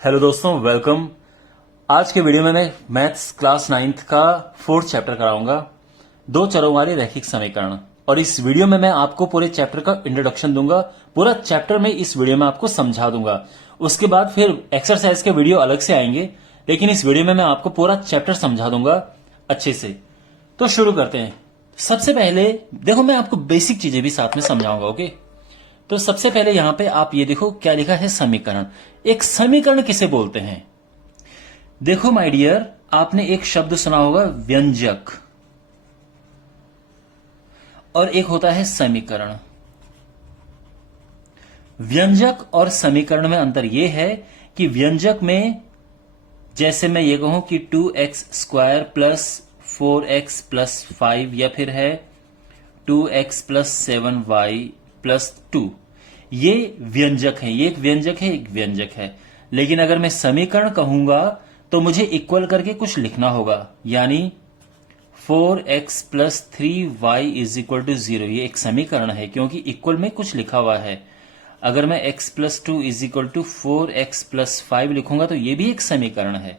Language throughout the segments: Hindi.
हेलो दोस्तों, वेलकम। आज के वीडियो में मैं मैथ्स क्लास 9th का 4th चैप्टर कराऊंगा, दो चरों वाले रैखिक समीकरण। और इस वीडियो में मैं आपको पूरे चैप्टर का इंट्रोडक्शन दूंगा। पूरा चैप्टर में इस वीडियो में आपको समझा दूंगा। उसके बाद फिर एक्सरसाइज के वीडियो अलग से आएंगे, लेकिन इस वीडियो में मैं आपको पूरा चैप्टर समझा दूंगा अच्छे से। तो शुरू करते हैं। सबसे पहले देखो, मैं आपको बेसिक चीजें भी साथ में समझाऊंगा। ओके, तो सबसे पहले यहां पे आप ये देखो क्या लिखा है, समीकरण। एक समीकरण किसे बोलते हैं? देखो माय डियर, आपने एक शब्द सुना होगा व्यंजक, और एक होता है समीकरण। व्यंजक और समीकरण में अंतर यह है कि व्यंजक में जैसे मैं ये कहूं कि 2x² प्लस 4x प्लस 5, या फिर है 2x प्लस 7y प्लस 2, ये व्यंजक है। ये एक व्यंजक है, एक व्यंजक है। लेकिन अगर मैं समीकरण कहूंगा तो मुझे इक्वल करके कुछ लिखना होगा, यानी 4x plus 3y is equal to 0। ये एक समीकरण है क्योंकि इक्वल में कुछ लिखा हुआ है। अगर मैं x plus 2 is equal to 4x plus 5 लिखूंगा तो ये भी एक समीकरण है,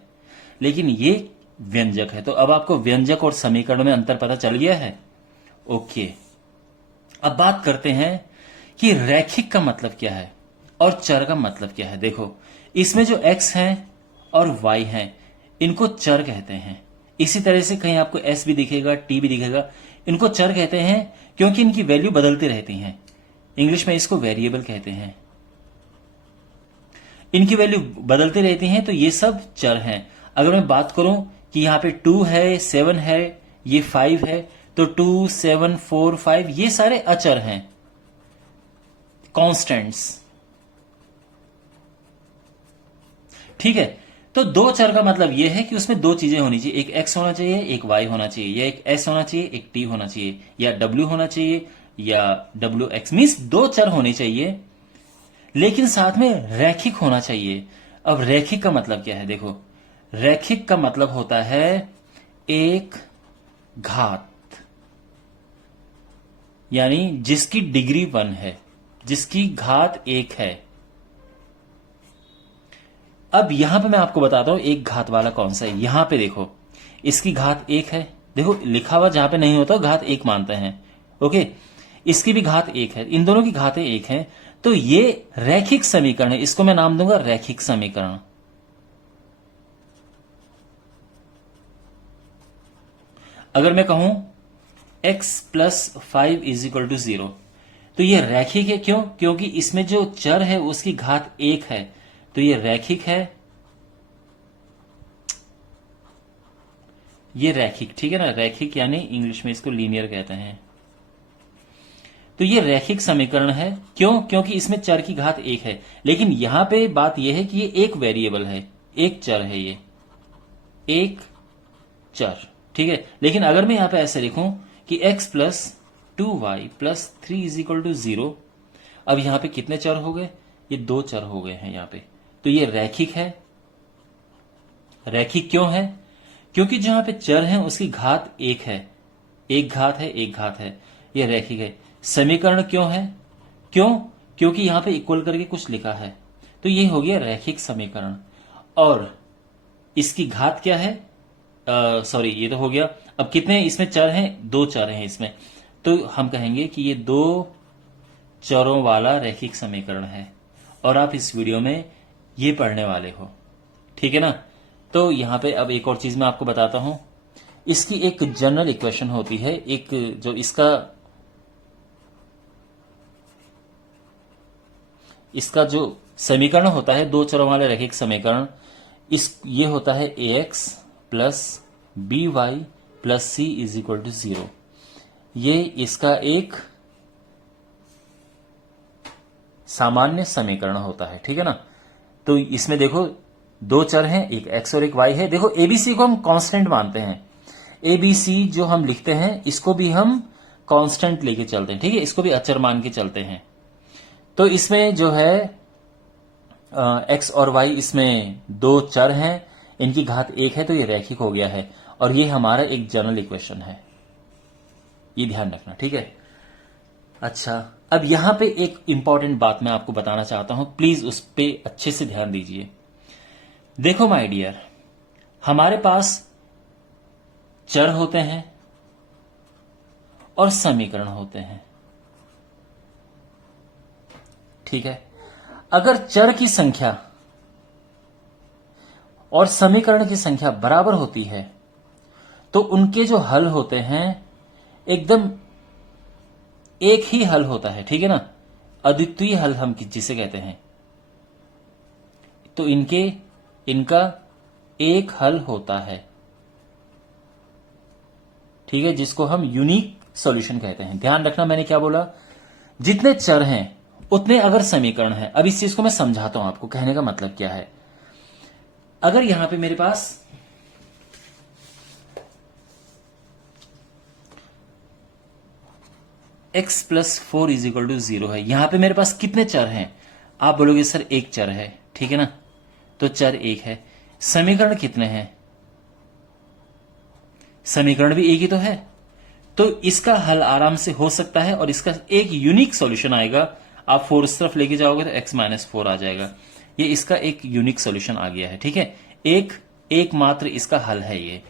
लेकिन ये व्यंजक है। तो अब आपको व्यंजक और समीकरण में अंतर पता चल गया है। ओके, अब बात करते हैं कि रैखिक का मतलब क्या है और चर का मतलब क्या है। देखो, इसमें जो x है और y है, इनको चर कहते हैं। इसी तरह से कहीं आपको s भी दिखेगा, t भी दिखेगा, इनको चर कहते हैं क्योंकि इनकी वैल्यू बदलती रहती हैं। इंग्लिश में इसको वेरिएबल कहते हैं। इनकी वैल्यू बदलती रहती हैं, तो ये सब चर हैं। अगर मैं बात करूं कि यहां पे 2 है, 7 है, ये 5 है, तो 2, 7, 4, 5 ये सारे अचर हैं, कांस्टेंट्स। ठीक है, तो दो चर का मतलब यह है कि उसमें दो चीजें होनी चाहिए, एक x होना चाहिए, एक y होना चाहिए, या एक s होना चाहिए, एक t होना चाहिए, या w होना चाहिए, या wx। मीन्स दो चर होने चाहिए, लेकिन साथ में रैखिक होना चाहिए। अब रैखिक का मतलब क्या है? देखो, रैखिक का मतलब होता है एक घात, यानी जिसकी डिग्री 1 है, जिसकी घात 1 है। अब यहां पे मैं आपको बताता हूं एक घात वाला कौन सा है। यहां पे देखो, इसकी घात 1 है। देखो, लिखा हुआ जहां पे नहीं होता घात 1 मानते हैं। ओके, इसकी भी घात 1 है, इन दोनों की घातें 1 हैं, तो ये रैखिक समीकरण है। इसको मैं नाम दूंगा रैखिक समीकरण। अगर मैं कहूं x plus 5 is equal to 0, तो ये रैखिक है। क्यों? क्योंकि इसमें जो चर है उसकी घात 1 है, तो ये रैखिक है। ये रैखिक, ठीक है ना? रैखिक यानी इंग्लिश में इसको लीनियर कहते हैं। तो ये रैखिक समीकरण है। क्यों? क्योंकि इसमें चर की घात 1 है। लेकिन यहां पे बात यह है कि ये एक वेरिएबल है, एक चर है, ये एक चर। ठीक है, लेकिन अगर मैं यहां पे ऐसे लिखूं कि x plus 2y plus 3 is equal to 0, अब यहां पे कितने चर हो गए? ये दो चर हो गए हैं यहां पे। तो ये रैखिक है। रैखिक क्यों है? क्योंकि जहां पे चर है उसकी घात 1 है, एक घात है, एक घात है, ये रैखिक है। समीकरण क्यों है? क्यों? क्योंकि यहां पे इक्वल करके कुछ लिखा है, तो ये हो गया रैखिक समीकरण। और इसकी घात क्या है? सॉरी, ये तो हो गया। अब कितने इसमें चर हैं? दो चर हैं इसमें, तो हम कहेंगे कि ये दो चरों वाला रैखिक समीकरण है। और आप इस वीडियो में ये पढ़ने वाले हो, ठीक है ना? तो यहां पे अब एक और चीज मैं आपको बताता हूं। इसकी एक जनरल इक्वेशन होती है, एक जो इसका जो समीकरण होता है, दो चरों वाले रैखिक समीकरण, ये होता है ax plus B Y plus c is equal to 0। ये इसका एक सामान्य समीकरण होता है, ठीक है ना? तो इसमें देखो दो चर हैं, एक x और एक y है। देखो, एबीसी को हम कांस्टेंट मानते हैं। एबीसी जो हम लिखते हैं इसको भी हम कांस्टेंट लेके चलते हैं, ठीक है? इसको भी अचर मान के चलते हैं। तो इसमें जो है x और y, इसमें दो चर हैं, इनकी घात 1 है, तो ये रैखिक हो गया है। और ये हमारा एक जनरल इक्वेशन है, ये ध्यान रखना, ठीक है? अच्छा, अब यहां पे एक इंपॉर्टेंट बात मैं आपको बताना चाहता हूं, प्लीज उस पर अच्छे से ध्यान दीजिए। देखो माय डियर, हमारे पास चर होते हैं और समीकरण होते हैं, ठीक है। अगर चर की संख्या और समीकरण की संख्या बराबर होती है तो उनके जो हल होते हैं एकदम एक ही हल होता है, ठीक है ना। अद्वितीय हल हम जिसे कहते हैं, तो इनका एक हल होता है, ठीक है, जिसको हम यूनिक सॉल्यूशन कहते हैं। ध्यान रखना मैंने क्या बोला, जितने चर हैं उतने अगर समीकरण हैं। अब इस चीज को मैं समझाता हूं आपको, कहने का मतलब क्या है। अगर यहां पे मेरे पास x plus 4 is equal to 0 है, यहां पे मेरे पास कितने चर हैं? आप बोलोगे सर एक चर है, ठीक है ना, तो चर एक है। समीकरण कितने हैं? समीकरण भी एक ही तो है, तो इसका हल आराम से हो सकता है और इसका एक यूनिक सॉल्यूशन आएगा। आप 4 इस तरफ लेके जाओगे तो x माइनस 4 आ जाएगा। ये इसका एक यूनिक सॉल्यूशन आ गया है, ठीक है। एक मात्र इसका हल है, ये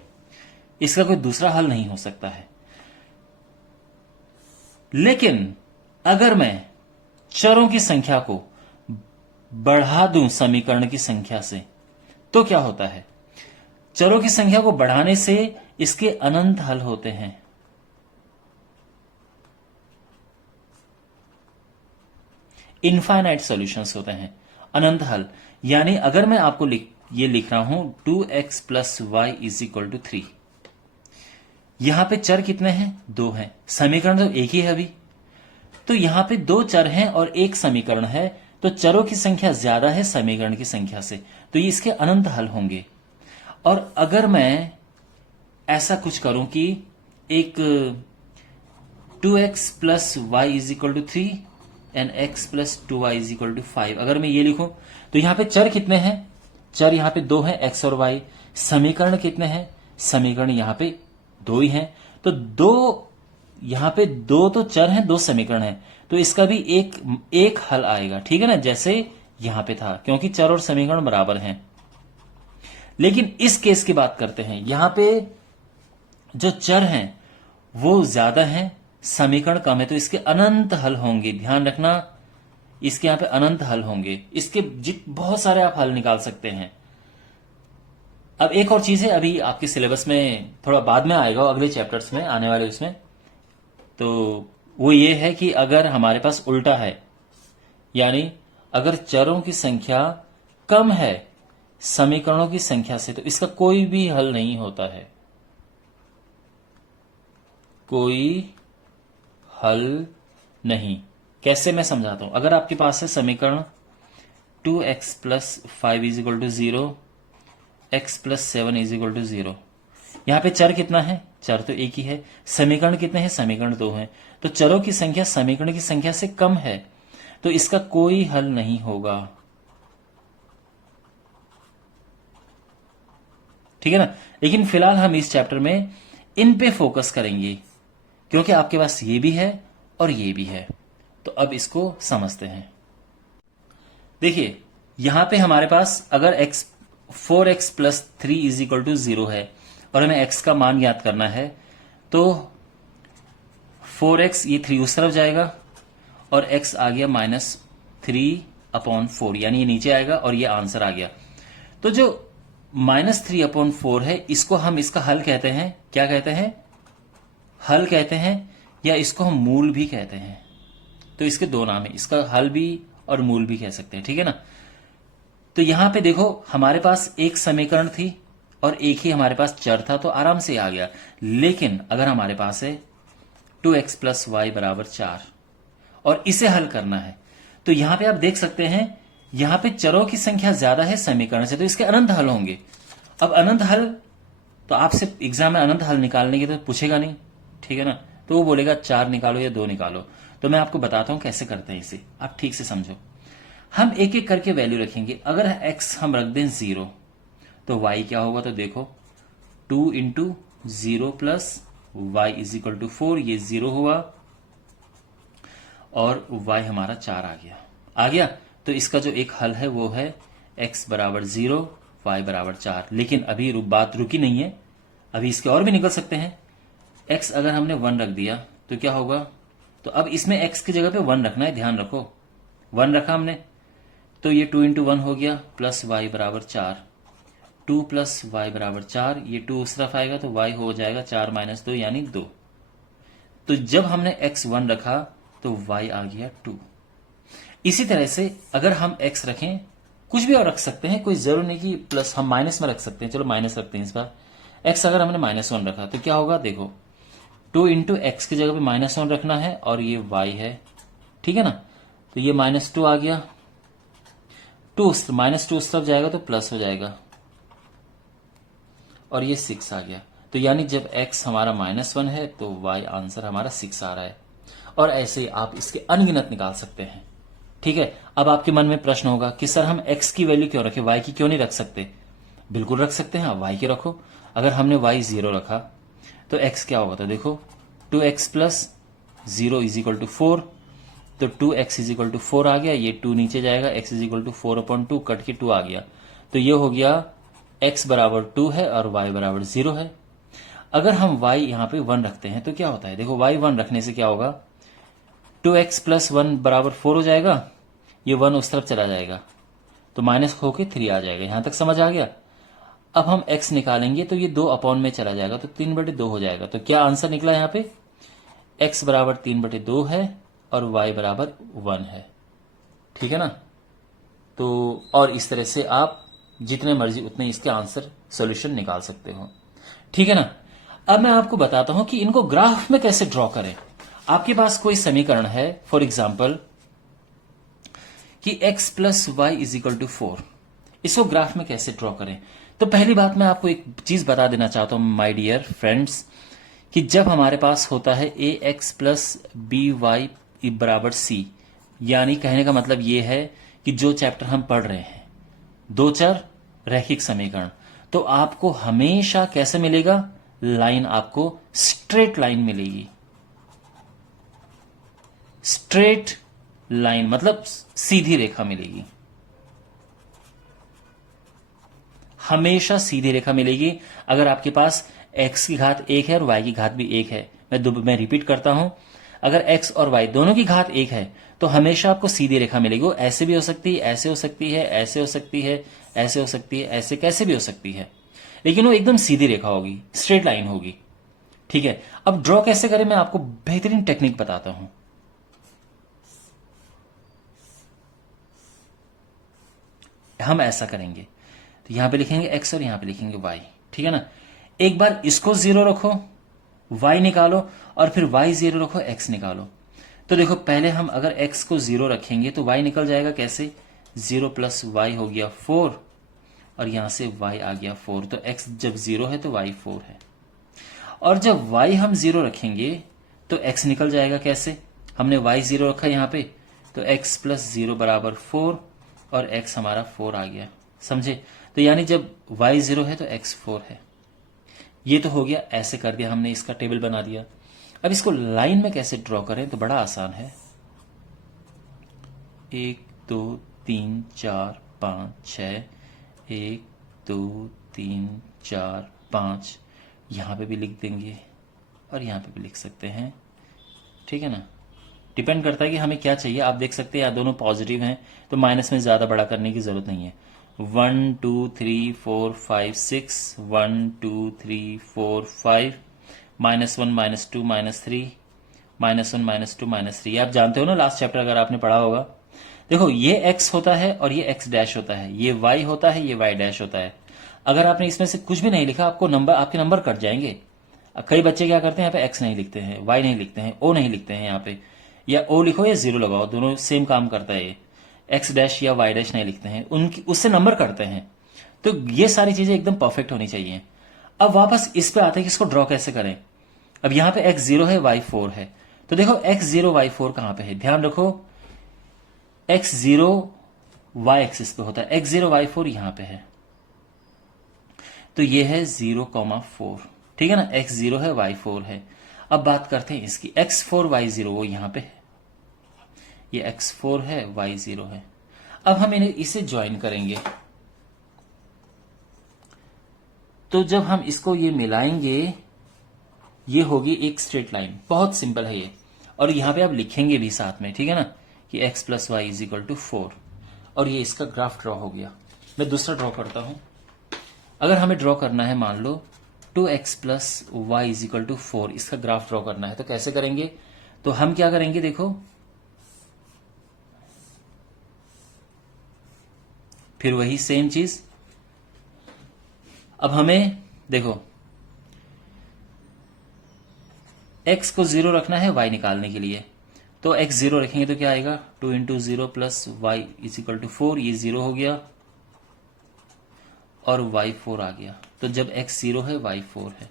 इसका कोई दूसरा हल नहीं हो सकता है। लेकिन अगर मैं चरों की संख्या को बढ़ा दूं समीकरण की संख्या से, तो क्या होता है? चरों की संख्या को बढ़ाने से इसके अनंत हल होते हैं। इनफाइनाइट सॉल्यूशंस होते हैं, अनंत हल। यानी अगर मैं आपको ये लिख रहा हूं 2x plus y is equal to 3, यहां पे चर कितने हैं? 2 हैं, समीकरण तो एक ही है अभी। तो यहां पे 2 चर हैं और एक समीकरण है, तो चरों की संख्या ज्यादा है समीकरण की संख्या से, तो ये इसके अनंत हल होंगे। और अगर मैं ऐसा कुछ करूं कि एक 2x plus y is equal to 3 and x plus 2y is equal to 5, अगर मैं ये लिखूं तो यहां पे चर कितने हैं? चर यहां पे 2 हैं, x और y। समीकरण कितने हैं? समीकरण यहां पे 2 ही हैं। तो यहां पे 2 तो चर हैं, 2 समीकरण हैं, तो इसका भी एक हल आएगा, ठीक है ना, जैसे यहां पे था, क्योंकि चर और समीकरण बराबर हैं। लेकिन इस केस की बात करते हैं, यहां पे जो चर हैं वो ज्यादा हैं, समीकरण कम है, तो इसके अनंत हल होंगे। ध्यान रखना, इसके यहां पे अनंत हल होंगे। इसके बहुत सारे आप हल निकाल सकते हैं। अब एक और चीज है, अभी आपके सिलेबस में थोड़ा बाद में आएगा, अगले चैप्टर्स में आने वाले उसमें, तो वो ये है कि अगर हमारे पास उल्टा है, यानी अगर चरों की संख्या कम है समीकरणों की संख्या से, तो इसका कोई भी हल नहीं होता है, कोई हल नहीं। कैसे, मैं समझाता हूं। अगर आपके पास है समीकरण 2x plus 5 is equal to 0, x plus 7 is equal to 0, यहां पे चर कितना है? चर तो एक ही है। समीकरण कितने हैं? समीकरण 2 हैं। तो चरों की संख्या समीकरण की संख्या से कम है, तो इसका कोई हल नहीं होगा, ठीक है ना। लेकिन फिलहाल हम इस चैप्टर में इन पे फोकस करेंगे, क्योंकि आपके पास ये भी है और ये भी है। तो अब इसको समझते हैं। देखिए, यहां पे हमारे पास अगर 4x plus 3 is equal to 0 है और हमें x का मान याद करना है, तो 4x, ये 3 उस तरफ जाएगा और x आ गया -3/4, यानी ये नीचे आएगा और ये आंसर आ गया। तो जो -3/4 है, इसको हम इसका हल कहते हैं। क्या कहते हैं? हल कहते हैं, या इसको हम मूल भी कहते हैं। तो इसके 2 नाम है, इसका हल भी और मूल भी कह सकते हैं, ठीक है ना। तो यहां पे देखो, हमारे पास एक समीकरण थी और एक ही हमारे पास चर था, तो आराम से आ गया। लेकिन अगर हमारे पास है 2x प्लस वाई बराबर 4 और इसे हल करना है, तो यहां पे आप देख सकते हैं, यहां पे चरों की संख्या ज्यादा है समीकरण से, तो इसके अनंत हल होंगे। अब अनंत हल, तो आपसे एग्जाम में अनंत हल निकालने की तो पूछेगा नहीं, ठीक है ना, तो वो बोलेगा 4 निकालो या 2 निकालो। तो मैं आपको बताता हूं कैसे करते हैं इसे, आप ठीक से समझो। हम एक एक करके वैल्यू रखेंगे। अगर x हम रख दें 0, तो y क्या होगा? तो देखो 2 into 0 plus y is equal to 4, ये 0 हुआ और y हमारा 4 आ गया। तो इसका जो एक हल है वो है x बराबर 0, y बराबर 4। लेकिन अभी बात रुकी नहीं है, अभी इसके और भी निकल सकते हैं। x अगर हमने 1 रख दिया तो क्या होगा, तो अब इसमें x की जगह पे 1 रखना है, ध्यान रखो। 1 रखा हमने तो ये 2 इंटू 1 हो गया प्लस y बराबर 4। 2 प्लस y बराबर 4, ये 2 उस तरफ आएगा तो y हो जाएगा 4 माइनस 2 यानी 2। तो जब हमने x 1 रखा तो y आ गया 2। इसी तरह से अगर हम x रखें, कुछ भी और रख सकते हैं, कोई जरूर नहीं कि प्लस, हम माइनस में रख सकते हैं, चलो माइनस रखते हैं इस बार। x अगर हमने -1 रखा तो क्या होगा, देखो 2 इंटू एक्स की जगह पे -1 रखना है और ये y है, ठीक है ना। तो ये -2 आ गया, -2 उस तरफ जाएगा तो प्लस हो जाएगा और ये 6 आ गया। तो यानी जब x हमारा -1 है तो y आंसर हमारा 6 आ रहा है। और ऐसे ही आप इसके अनगिनत निकाल सकते हैं, ठीक है। अब आपके मन में प्रश्न होगा कि सर हम x की वैल्यू क्यों रखें, y की क्यों नहीं रख सकते। बिल्कुल रख सकते हैं, y की रखो। अगर हमने y 0 रखा तो x क्या होगा, तो देखो 2x plus 0 is equal to 4, तो 2x इज इक्वल टू 4 आ गया, ये 2 नीचे जाएगा, x is equal to 4/2 cut के 2 आ गया। तो ये हो गया x बराबर 2 है और y बराबर 0 है। अगर हम y यहां पे 1 रखते हैं तो क्या होता है, देखो y 1 रखने से क्या होगा, 2x प्लस 1 बराबर 4 हो जाएगा, ये 1 उस तरफ चला जाएगा तो माइनस होके 3 आ जाएगा। यहां तक समझ आ गया। अब हम x निकालेंगे तो ये 2 अपॉन में चला जाएगा तो 3/2 हो जाएगा। तो क्या आंसर निकला यहाँ पे, x बराबर 3/2 है और y बराबर 1 है, ठीक है ना। तो और इस तरह से आप जितने मर्जी उतने इसके आंसर सॉल्यूशन निकाल सकते हो, ठीक है ना। अब मैं आपको बताता हूं कि इनको ग्राफ में कैसे ड्रॉ करें। आपके पास कोई समीकरण है, फॉर एग्जाम्पल कि x plus y is equal to 4, इसको ग्राफ में कैसे ड्रॉ करें। तो पहली बात मैं आपको एक चीज बता देना चाहता हूं माय डियर फ्रेंड्स, कि जब हमारे पास होता है ए एक्स प्लस बी वाई बराबर सी, यानी कहने का मतलब ये है कि जो चैप्टर हम पढ़ रहे हैं दो चर रैखिक समीकरण, तो आपको हमेशा कैसे मिलेगा, लाइन आपको स्ट्रेट लाइन मिलेगी। स्ट्रेट लाइन मतलब सीधी रेखा मिलेगी, हमेशा सीधी रेखा मिलेगी। अगर आपके पास x की घात 1 है और y की घात भी 1 है, मैं रिपीट करता हूं, अगर x और y दोनों की घात 1 है तो हमेशा आपको सीधी रेखा मिलेगी। वो ऐसे भी हो सकती है, ऐसे हो सकती है, ऐसे हो सकती है, ऐसे हो सकती है, ऐसे कैसे भी हो सकती है, लेकिन वो एकदम सीधी रेखा होगी, स्ट्रेट लाइन होगी, ठीक है। अब ड्रॉ कैसे करें, मैं आपको बेहतरीन टेक्निक बताता हूं। हम ऐसा करेंगे, तो यहां पे लिखेंगे x और यहां पे लिखेंगे y, ठीक है ना। एक बार इसको 0 रखो, y निकालो, और फिर y 0 रखो, x निकालो। तो देखो पहले हम अगर x को 0 रखेंगे तो y निकल जाएगा कैसे, 0 प्लस y हो गया 4 और यहां से y आ गया 4, तो x जब 0 है तो y 4 है। और जब y हम 0 रखेंगे तो x निकल जाएगा कैसे, हमने y 0 रखा यहां पे, तो x प्लस 0 बराबर 4 और x हमारा 4 आ गया, समझे। तो यानी जब y 0 है तो x 4 है। ये तो हो गया, ऐसे कर दिया हमने, इसका टेबल बना दिया। अब इसको लाइन में कैसे ड्रॉ करें, तो बड़ा आसान है। 1 2 3 4 5 6, 1 2 3 4 5, यहां पे भी लिख देंगे और यहां पे भी लिख सकते हैं, ठीक है ना। डिपेंड करता है कि हमें क्या चाहिए। आप देख सकते हैं यहाँ दोनों पॉजिटिव हैं तो माइनस में ज्यादा बड़ा करने की जरूरत नहीं है। 1 2 3 4 5 6, 1 2 3 4 5, -1 -2 -3, -1 -2 -3। आप जानते हो ना, लास्ट चैप्टर अगर आपने पढ़ा होगा। देखो ये x होता है और ये x डैश होता है, ये y होता है, ये y डैश होता है। अगर आपने इसमें से कुछ भी नहीं लिखा, आपके नंबर कट जाएंगे। कई बच्चे क्या करते हैं, यहाँ पे x नहीं लिखते हैं, y नहीं लिखते हैं, o नहीं लिखते हैं यहाँ पे, या o लिखो या 0 लगाओ, दोनों सेम काम करता है। ये x डैश या y डैश नहीं लिखते हैं, उनकी उससे नंबर कटते हैं। तो ये सारी चीजें एकदम परफेक्ट होनी चाहिए। अब वापस इस पे आते हैं कि इसको ड्रॉ कैसे करें। अब यहां पे x 0 है, y 4 है, तो देखो x 0 y 4 कहां पे है, ध्यान रखो x 0 y एक्सिस पे होता है, x 0 y 4 यहां पे है, तो ये है 0,4, ठीक है ना। x 0 है, y 4 है। अब बात करते हैं इसकी, x 4 y 0, वो यहां पे है, ये x 4 है, y 0 है। अब हम इसे ज्वाइन करेंगे, तो जब हम इसको ये मिलाएंगे ये होगी एक स्ट्रेट लाइन। बहुत सिंपल है ये, और यहां पे आप लिखेंगे भी साथ में, ठीक है ना, कि x plus y is equal to 4, और ये इसका ग्राफ ड्रॉ हो गया। मैं दूसरा ड्रॉ करता हूं। अगर हमें ड्रॉ करना है, मान लो 2x plus y is equal to 4, इसका ग्राफ ड्रॉ करना है, तो कैसे करेंगे? तो हम क्या करेंगे, देखो फिर वही सेम चीज। अब हमें देखो x को 0 रखना है y निकालने के लिए, तो x 0 रखेंगे तो क्या आएगा, 2 into 0 plus y is equal to 4, ये 0 हो गया और y 4 आ गया। तो जब x 0 है y 4 है।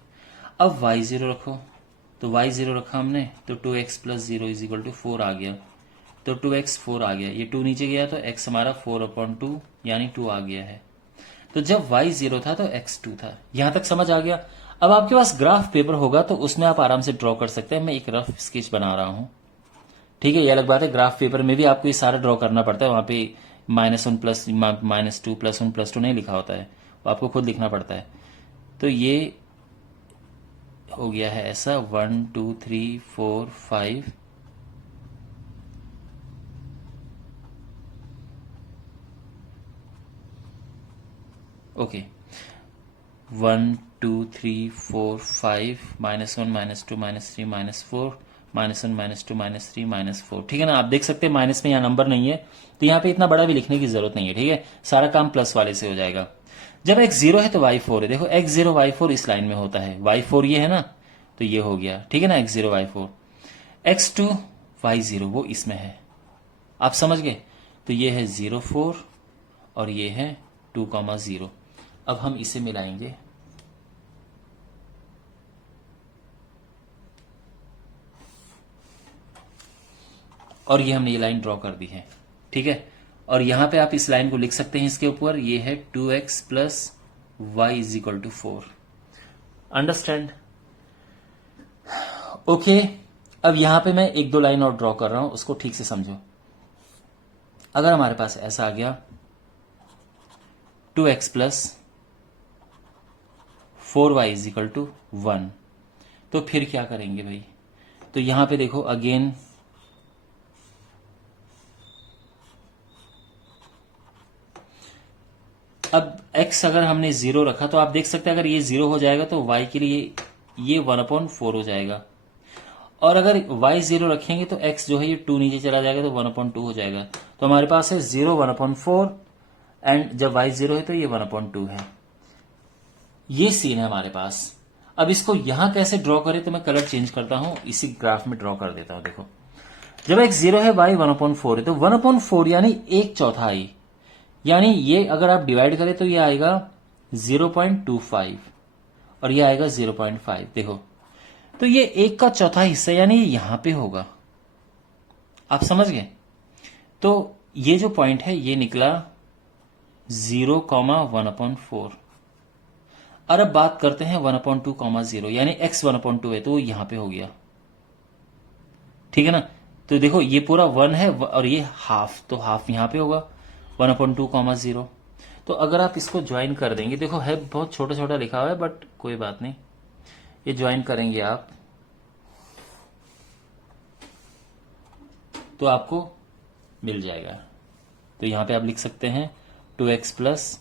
अब y 0 रखो, तो y 0 रखा हमने, तो 2x plus 0 is equal to 4 आ गया, तो 2x 4 आ गया, ये 2 नीचे गया तो x हमारा 4/2 यानी 2 आ गया है। तो जब y 0 था तो x 2 था। यहां तक समझ आ गया। अब आपके पास ग्राफ पेपर होगा तो उसमें आप आराम से ड्रॉ कर सकते हैं। मैं एक रफ स्केच बना रहा हूं, ठीक है। ये अलग बात है, ग्राफ पेपर में भी आपको ये सारा ड्रॉ करना पड़ता है। वहां पे -1 प्लस -2 +1 +2 नहीं लिखा होता है, वो आपको खुद लिखना पड़ता है। तो ये हो गया है ऐसा 1 2 3 4 5, ओके 1 2 3 4 5 -1 -2 -3 -4 -1 -2 -3 -4, ठीक है ना। आप देख सकते हैं माइनस में यहाँ नंबर नहीं है, तो यहाँ पे इतना बड़ा भी लिखने की जरूरत नहीं है, ठीक है। सारा काम प्लस वाले से हो जाएगा। जब x 0 है तो y 4 है। देखो x 0 y 4 इस लाइन में होता है, y 4 ये है ना, तो ये हो गया, ठीक है ना, x 0 y 4। x 2 y 0 वो इसमें है, आप समझ गए। तो ये है 0 4 और ये है 2,0। अब हम इसे मिलाएंगे, और ये हमने ये लाइन ड्रॉ कर दी है, ठीक है। और यहां पे आप इस लाइन को लिख सकते हैं इसके ऊपर, ये है 2x plus y is equal to 4। अंडरस्टैंड? ओके। अब यहां पे मैं एक दो लाइन और ड्रॉ कर रहा हूं, उसको ठीक से समझो। अगर हमारे पास ऐसा आ गया 2x plus 4y is equal to 1, तो फिर क्या करेंगे भाई? तो यहां पे देखो अगेन अब x अगर हमने 0 रखा तो आप देख सकते हैं अगर ये 0 हो जाएगा तो y के लिए ये 1/4 हो जाएगा, और अगर y 0 रखेंगे तो x जो है ये 2 नीचे चला जाएगा तो 1/2 हो जाएगा। तो हमारे पास है 0 1/4 एंड जब y 0 है तो ये 1/2 है। ये सीन है हमारे पास। अब इसको यहां कैसे ड्रॉ करें, तो मैं कलर चेंज करता हूं, इसी ग्राफ में ड्रॉ कर देता हूं। देखो जब x 0 है y 1/4 है, तो 1/4 यानी 1/4, यानी ये अगर आप डिवाइड करें तो ये आएगा 0.25 और ये आएगा 0.5। देखो तो ये 1/4 हिस्सा यानी ये यहां पे होगा, आप समझ गए। तो ये जो पॉइंट है ये निकला 0,1/4। और अब बात करते हैं 1/2,0 यानी x 1/2 है तो वो यहां पे हो गया, ठीक है ना। तो देखो ये पूरा 1 है और ये हाफ, तो हाफ यहां पे होगा 1/2,0। तो अगर आप इसको ज्वाइन कर देंगे, देखो है बहुत छोटा छोटा लिखा हुआ है बट कोई बात नहीं, ये ज्वाइन करेंगे आप तो आपको मिल जाएगा। तो यहां पे आप लिख सकते हैं 2x plus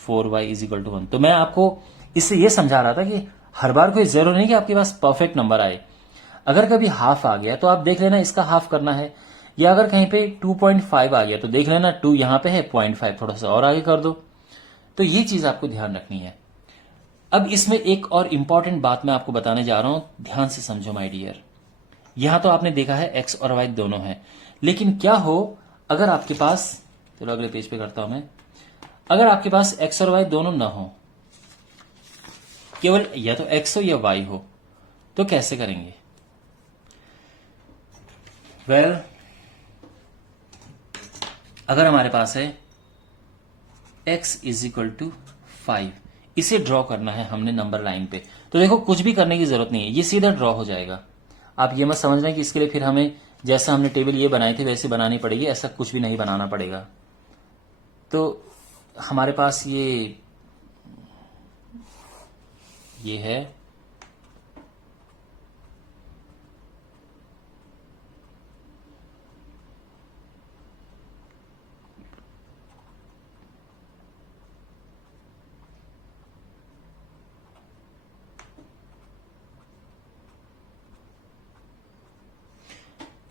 4y is equal to 1। तो मैं आपको इससे ये समझा रहा था कि हर बार कोई जरूरी नहीं कि आपके पास परफेक्ट नंबर आए। अगर कभी हाफ आ गया तो आप देख लेना इसका हाफ करना है, या अगर कहीं पे 2.5 आ गया तो देख लेना 2 यहां पे है, 0.5 थोड़ा सा और आगे कर दो। तो ये चीज आपको ध्यान रखनी है। अब इसमें एक और इंपॉर्टेंट बात मैं आपको बताने जा रहा हूं, ध्यान से समझो माय डियर। यहां तो आपने देखा है एक्स और वाई दोनों है, लेकिन क्या हो अगर आपके पास, चलो अगले पेज पे करता हूं मैं, अगर आपके पास एक्स और वाई दोनों ना हो, केवल या तो एक्स हो या वाई हो, तो कैसे करेंगे? वेल अगर हमारे पास है x इज इक्वल टू 5, इसे ड्रॉ करना है हमने नंबर लाइन पे, तो देखो कुछ भी करने की जरूरत नहीं है, ये सीधा ड्रॉ हो जाएगा। आप ये मत समझना कि इसके लिए फिर हमें जैसा हमने टेबल ये बनाई थी वैसे बनानी पड़ेगी, ऐसा कुछ भी नहीं बनाना पड़ेगा। तो हमारे पास ये ये है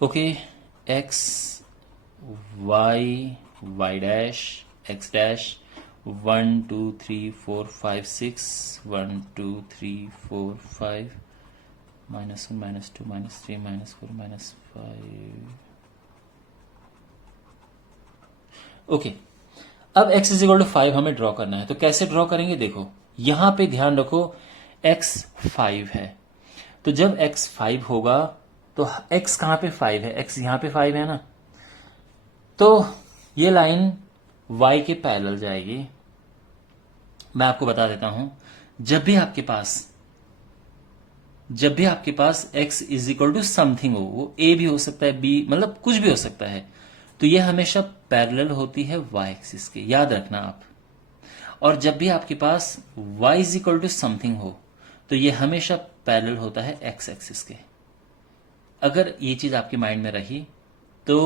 okay, x y y dash x dash 1 2 3 4 5 6 1 2 3 4 5 -1 -2 -3 -4 -5। Okay, अब x इज इक्वल टू 5 हमें ड्रॉ करना है, तो कैसे ड्रॉ करेंगे? देखो यहां पे ध्यान रखो x 5 है, तो जब x 5 होगा तो x कहां पे 5 है? x यहां पे 5 है ना, तो ये लाइन y के पैरेलल जाएगी। मैं आपको बता देता हूं, जब भी आपके पास x is equal to something हो, वो a भी हो सकता है, b, मतलब कुछ भी हो सकता है, तो ये हमेशा पैरेलल होती है y एक्सिस के, याद रखना आप। और जब भी आपके पास y is equal to something हो, तो ये हमेशा पैरेलल होता है x एक्सिस के। अगर ये चीज आपके माइंड में रही तो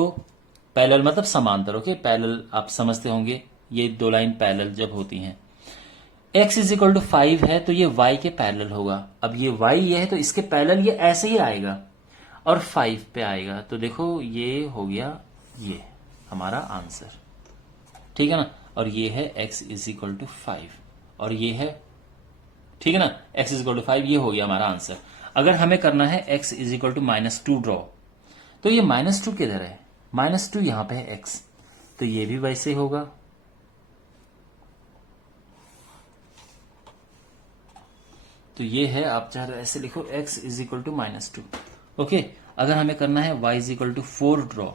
पैरेलल मतलब समांतर। ओके, पैरेलल आप समझते होंगे, ये दो लाइन पैरेलल जब होती हैं। x इज इक्वल टू 5 है तो ये y के पैरेलल होगा। अब ये y ये है तो इसके पैरेलल ये ऐसे ही आएगा और 5 पे आएगा, तो देखो ये हो गया ये हमारा आंसर, ठीक है ना। और ये है x इज इक्वल टू 5 और ये है, ठीक है ना, x इज इक्वल टू 5, ये हो गया हमारा आंसर। अगर हमें करना है x is equal to -2 draw, तो ये -2 किधर है? -2 यहां पे है x, तो ये भी वैसे होगा। तो ये है, आप चाहे तो ऐसे लिखो x is equal to -2। Okay, अगर हमें करना है y is equal to 4 draw,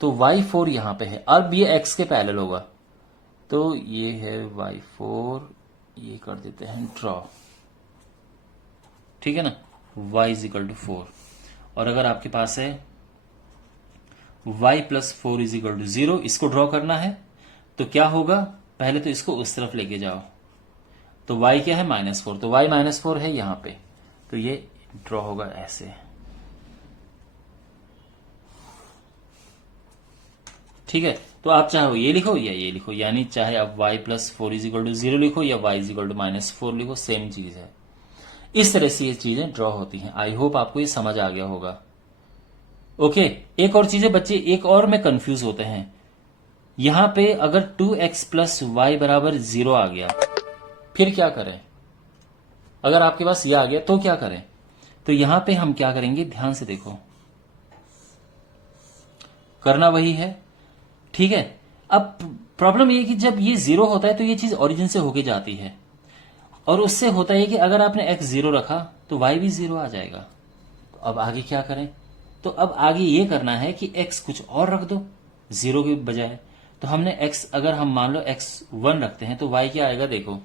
तो y4 यहां पे है, अब ये x के पैरेलल होगा, तो ये है y4, ये कर देते हैं ड्रॉ, ठीक है ना, y इज इक्वल टू 4। और अगर आपके पास है y plus 4 is equal to 0, इसको ड्रॉ करना है, तो क्या होगा? पहले तो इसको उस तरफ लेके जाओ, तो y क्या है? -4, तो y -4 है यहां पे, तो ये ड्रॉ होगा ऐसे, ठीक है। तो आप चाहे ये लिखो या ये लिखो, यानी चाहे आप y plus 4 is equal to 0 लिखो या y इज इक्वल टू -4 लिखो, सेम चीज है। इस तरह से ये चीजें ड्रॉ होती हैं। आई होप आपको ये समझ आ गया होगा। ओके, एक और चीज है बच्चे, एक और में कंफ्यूज होते हैं। यहां पे अगर 2x प्लस वाई बराबर 0 आ गया, फिर क्या करें? अगर आपके पास ये आ गया तो क्या करें? तो यहां पे हम क्या करेंगे, ध्यान से देखो, करना वही है, ठीक है। अब प्रॉब्लम ये कि जब ये 0 होता है तो ये चीज ओरिजिन से होके जाती है, और उससे होता है कि अगर आपने x 0 रखा तो y भी 0 आ जाएगा। तो अब आगे क्या करें? तो अब आगे ये करना है कि x कुछ और रख दो 0 के बजाय। तो हमने x, अगर हम मान लो x 1 रखते हैं तो y क्या आएगा? देखो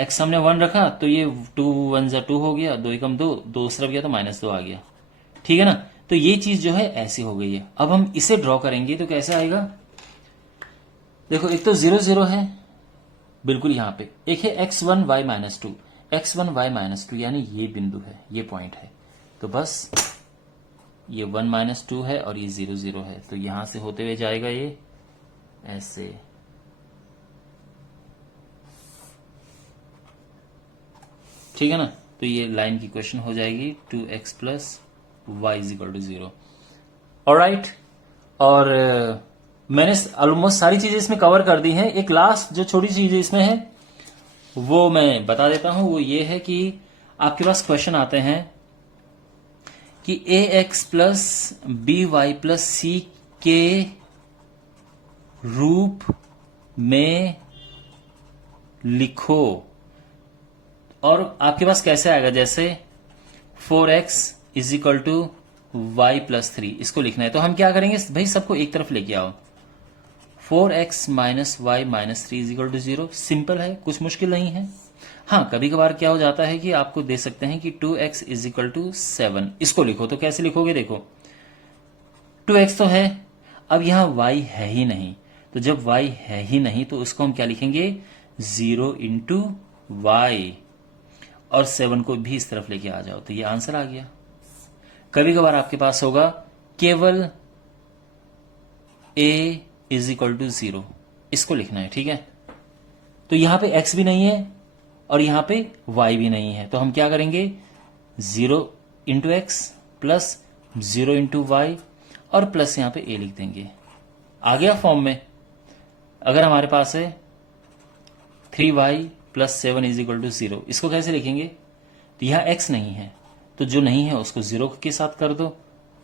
x हमने 1 रखा तो ये 2 1 जा 2 हो गया, 2 एकम 2, 2 उस तरफ गया तो -2 आ गया, ठीक है ना। तो ये चीज जो है ऐसी हो गई है। अब हम इसे ड्रॉ करेंगे तो कैसे आएगा? देखो एक तो 0 0 है बिल्कुल यहां पे, एक है x1 y -2, x1 y -2 यानी ये बिंदु है, ये पॉइंट है। तो बस ये 1 -2 है और ये 0 0 है, तो यहां से होते हुए जाएगा ये ऐसे, ठीक है ना। तो ये लाइन की क्वेश्चन हो जाएगी 2x plus y is equal to 0। Alright, और मैंने ऑलमोस्ट सारी चीजें इसमें कवर कर दी हैं। एक लास्ट जो छोटी चीज इसमें है वो मैं बता देता हूं, वो ये है कि आपके पास क्वेश्चन आते हैं कि ax plus B Y plus C के रूप में लिखो, और आपके पास कैसे आएगा? जैसे 4x is equal to y plus 3, इसको लिखना है। तो हम क्या करेंगे भाई, सबको एक तरफ लेके आओ, 4x minus y minus 3 is equal to 0। Simple है, कुछ मुश्किल नहीं है। हाँ, कभी कभार क्या हो जाता है कि आपको दे सकते हैं कि 2x इज इक्वल टू 7, इसको लिखो। तो कैसे लिखोगे? देखो 2x तो है, अब यहां y है ही नहीं, तो जब y है ही नहीं तो उसको हम क्या लिखेंगे? 0 इंटू y और 7 को भी इस तरफ लेके आ जाओ तो ये आंसर आ गया। कभी कभार आपके पास होगा केवल a इज इक्वल टू 0, इसको लिखना है, ठीक है। तो यहां पे x भी नहीं है और यहां पे y भी नहीं है, तो हम क्या करेंगे 0 into x plus 0 into y और प्लस यहां पे a लिख देंगे। आ गया फॉर्म में। अगर हमारे पास है 3y plus 7 is equal to 0, इसको कैसे लिखेंगे? तो यहां x नहीं है, तो जो नहीं है उसको 0 के साथ कर दो,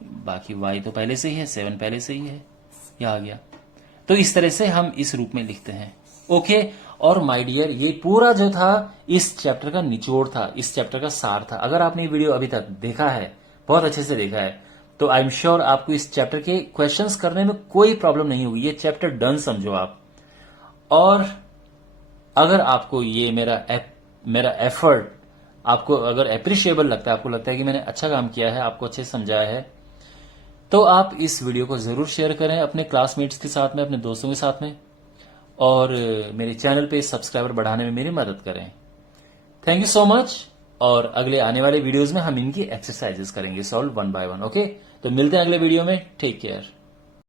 बाकी y तो पहले से ही है, 7 पहले से ही है, यह आ गया। तो इस तरह से हम इस रूप में लिखते हैं। ओके। और माय डियर, ये पूरा जो था इस चैप्टर का निचोड़ था, इस चैप्टर का सार था। अगर आपने वीडियो अभी तक देखा है, बहुत अच्छे से देखा है, तो आई एम श्योर आपको इस चैप्टर के क्वेश्चंस करने में कोई प्रॉब्लम नहीं होगी। ये चैप्टर डन समझो आप। और अगर आपको ये मेरा एफर्ट आपको अगर एप्रिशिएबल लगता है, आपको लगता है कि मैंने अच्छा काम किया है, आपको अच्छे से समझाया है, तो आप इस वीडियो को जरूर शेयर करें अपने क्लासमेट्स के साथ में, अपने दोस्तों के साथ में, और मेरे चैनल पे सब्सक्राइबर बढ़ाने में मेरी मदद करें। Thank you so much. और अगले आने वाले वीडियोस में हम इनकी एक्सरसाइजेस करेंगे सॉल्व 1 बाय 1। ओके, तो मिलते हैं अगले वीडियो में। Take care.